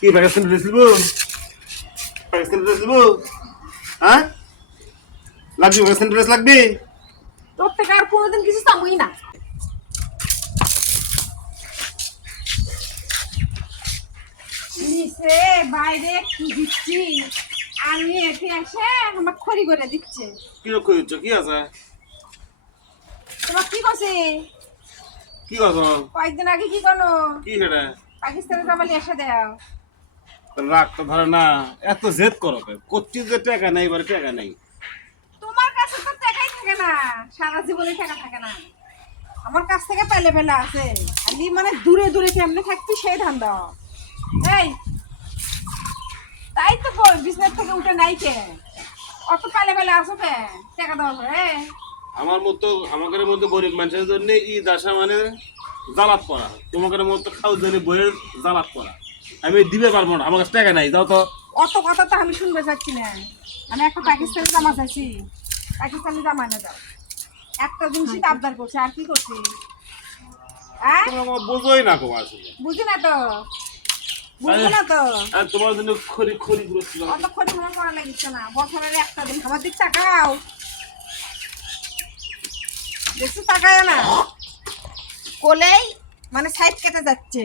কি পাকিস্তানি ড্রেস নিবো পাকিস্তানি ড্রেস নিবো হ্যাঁ? লাগবে পাকিস্তানি ড্রেস লাগবে? তোর থেকে আর কোনোদিন কিছু চামুই না। নিচে বাইরে কি দিচ্ছি। আমি এতে এসে আমার খড়ি করে দিচ্ছে। কি রক্ষা দিচ্ছ কি আছে? তোমার কি করছে? কি কথা কয়েকদিন আগে কি করো? কি সেটা? পাকিস্তানে জামালি এসে দাও। রাগ তো ধরে না এত জেদ করো কে? করছি যে টাকা নেই এবারে টাকা নেই। তোমার কাছে তো টাকাই থাকে না সারা জীবনে টাকা থাকে না। আমার কাছ থেকে পেলে পেলে আছে খালি মানে দূরে দূরে কেমনে থাকবি সেই ধান দাও এই তাই তো কই বিজনেস থেকে উঠে নাই কে? অত পেলে পেলে আসো কে? টাকা দেওয়া করে আমার মতো আমাদের মধ্যে গরিব মানুষের জন্য ঈদ আসা মানে জ্বালাত পড়া। তোমাদের মতো খাও জন্য বইয়ের জ্বালাত পড়া। আমি দিবে পারব না আমার কাছে টাকা নাই যাও তো। অত কথা তো আমি শুনতে চাচ্ছি না। আমি একটা পাকিস্তানি জামা চাইছি। পাকিস্তানি জামা এনে দাও। একটা জিনিসই আবদার করছে আর কি করছি? হ্যাঁ? তোমরা আমার বোঝোই না আসলে। বুঝি না তো? বুঝি না তো? আর তোমার জন্য খড়ি খড়ি গ্রস্ত অত ক্ষতি মনে করা লাগিচ্ছে না। বছরের একটা দিন আমার দিক তাকাও বেশি তাকায় না। কোলেই মানে সাইড কেটে যাচ্ছে।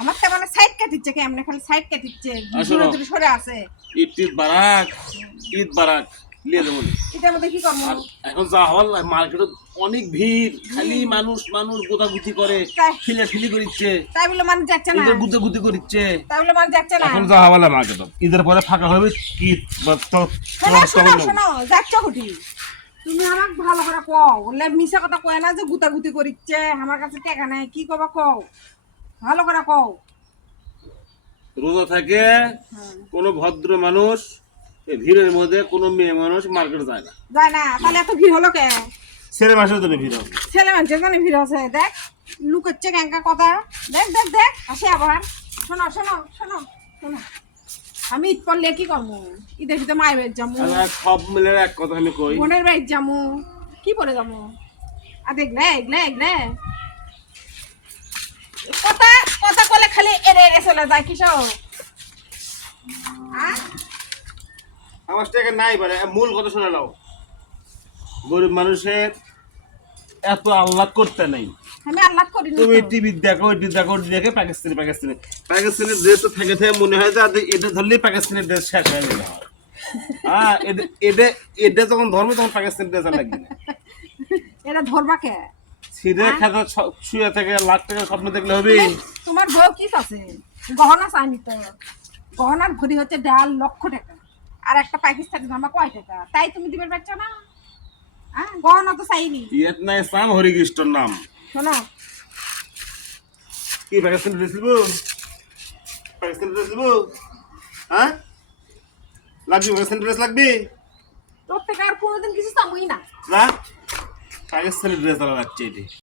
আমার তো মানে সাইড কাটিচ্ছে কেমনে? খালি সাইড কাটিচ্ছে দূরে দূরে সরে আছে বারাক বারাক লিয়ে দেবো নি। এটার মধ্যে কি করব? এখন যা হওয়ার মার্কেটে অনেক ভিড় খালি মানুষ মানুষ গোতাগুতি করে ফিলি করিচ্ছে। তাই বলে মানুষ যাচ্ছে না। গুতি করিচ্ছে। তাই বলে মানুষ যাচ্ছে না। এখন যা হওয়ার মার্কেট। ঈদের পরে ফাঁকা হবে কি? শোনো শোনো যাচ্ছ কুটি? তুমি আমাকে ভালো করে কও। বললে মিশা কথা কয় না যে গুতাগুতি করিচ্ছে। আমার কাছে টাকা নাই কি কবা কও? ভালো করে কও। রোজা থাকে। কোনো ভদ্র মানুষ ভিড়ের মধ্যে কোনো মেয়ে মানুষ মার্কেট যায় না। যায় না তাহলে এত ভিড় হলো কে ছেলে মাসের জন্য ভিড় হবে। ছেলে মানুষের জন্য ভিড় আছে দেখ লুকোচ্ছে ক্যাঙ্কা কথা। দেখ দেখ দেখ আসে আবার। শোনো শোনো শোনো শোনো। আমি ঈদ পড়লে কি করব? ঈদের ভিতরে মায়ের বাড়ি যাব। সব মিলে এক কথা আমি কই। বোনের বাড়ি যাব। কি পরে যাব? আর দেখলে এগলে এগলে কথা কথা কলে খালি এড়ে চলে যায় কিসব? আমার টাকা নাই পারে মূল কথা শুনে নাও। গরিব মানুষের এত আহ্লাদ করতে নেই। আল্লাহ তুমি। টিভি দেখো এটি দেখো ওটি দেখে পাকিস্তানি পাকিস্তানি। পাকিস্তানি ড্রেস তো থেকে থেকে মনে হয় যে আদে এটা ধরলেই পাকিস্তানি ড্রেস শেষ হয়ে গেলে। হ্যাঁ এটা- এটা এটা যখন ধর্ম তখন পাকিস্তানি ড্রেস আর লাগবে না। এটা ধরবা কে? সিধে খাতা ছ- শুয়ে থেকে লাখ টাকা স্বপ্ন দেখলে হবে? তোমার বউ কি আছে গহনা চাইনি তো। গহনার ভরি হচ্ছে দেড় লক্ষ টাকা। আর একটা পাকিস্তানি জামা কয় টাকা? তাই তুমি দিবে পারছ না? হ্যাঁ গহনা তো চাইনি। ইয়েত নাই ইসলাম হরিকৃষ্ণর নাম। শোনো। কি পাকিস্তানি ড্রেস নিবো পাকিস্তানি ড্রেস নিবো হ্যাঁ? লাগবে পাকিস্তানি ড্রেস লাগবে? তোর থেকে আর কোনোদিন কিছু চামুই না। না পাকিস্তানি ড্রেস আলাদা লাগছে এটি